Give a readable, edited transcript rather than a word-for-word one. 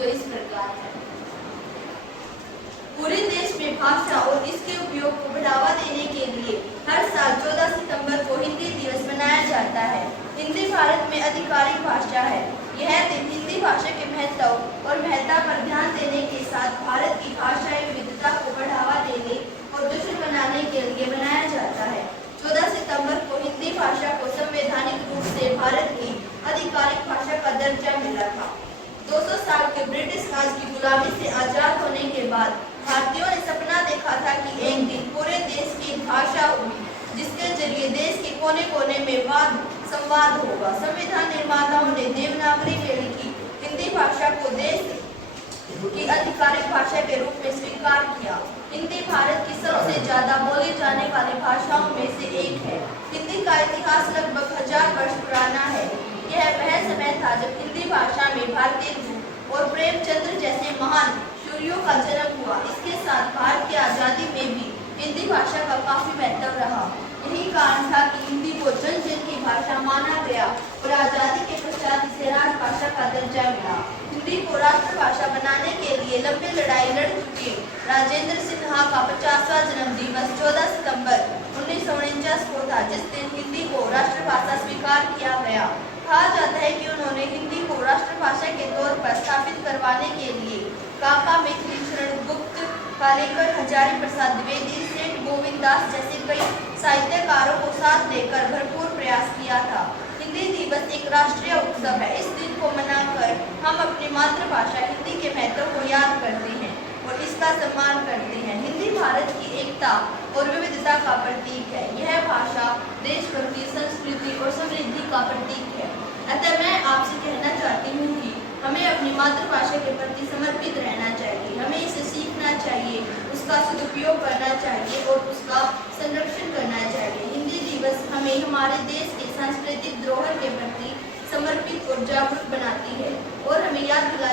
जो इस प्रकार है। पूरे देश में भाषा और इसके उपयोग को बढ़ावा देने के लिए हर साल 14 सितंबर को हिंदी दिवस मनाया जाता है। हिंदी भारत में आधिकारिक भाषा है। यह दिन हिंदी भाषा के महत्व और महत्ता पर ध्यान देने के साथ भारत की भाषाई विविधता को बढ़ावा देने और जश्न मनाने के लिए मनाया जाता है। 14 सितंबर को हिंदी भाषा को संवैधानिक रूप से भारत की आधिकारिक भाषा का दर्जा मिला था। 200 साल के ब्रिटिश राज की गुलामी से आजाद होने के बाद भारतीयों ने सपना देखा था कि एक दिन पूरे देश की भाषा होगी, जिसके जरिए देश के कोने कोने में वाद संवाद होगा। संविधान निर्माताओं ने देवनागरी में लिखी हिंदी भाषा को देश की आधिकारिक भाषा के रूप में स्वीकार किया। हिंदी भारत की सबसे ज्यादा बोली जाने वाली भाषाओं में से एक है। हिंदी का इतिहास लगभग 1000 वर्ष पुराना है। यह वह समय था जब हिंदी भाषा में भारतीय दूत और प्रेमचंद्र जैसे महान शूरियों का जन्म हुआ। इसके साथ भारत की आजादी में भी हिंदी भाषा का काफी महत्व रहा। यही कारण था कि हिंदी को जन जन की भाषा माना गया और आजादी के पश्चात इसे राजभाषा का दर्जा मिला। हिंदी को राष्ट्रभाषा बनाने के लिए लंबी लड़ाई लड़ चुके राजेंद्र सिन्हा का 50वां जन्म दिवस 14 सितंबर 1949 को था, जिस दिन हिंदी को राष्ट्रभाषा स्वीकार किया गया। कहा जाता है कि उन्होंने हिंदी को राष्ट्रभाषा के तौर पर स्थापित करवाने के लिए काका मित्र शरण गुप्त, कालेकर, हजारी प्रसाद द्विवेदी, सेठ गोविंद दास जैसे कई साहित्यकारों को साथ लेकर भरपूर प्रयास किया था। हिंदी दिवस एक राष्ट्रीय उत्सव है। इस दिन को मनाकर हम अपनी मातृभाषा हिंदी के महत्व को याद करते हैं और इसका सम्मान करते हैं। हिंदी भारत की एकता और विविधता का प्रतीक है। यह भाषा देशभक्ति, संस्कृति और समृद्धि का प्रतीक है। अतः मैं आपसे कहना चाहती हूँ कि हमें अपनी मातृभाषा के प्रति समर्पित रहना चाहिए। हमें इसे सीखना चाहिए, उसका सदुपयोग करना चाहिए और उसका संरक्षण करना चाहिए। हिंदी दिवस हमें हमारे देश के सांस्कृतिक धरोहर के प्रति समर्पित और जागरूक बनाती है और हमें याद दिलाती है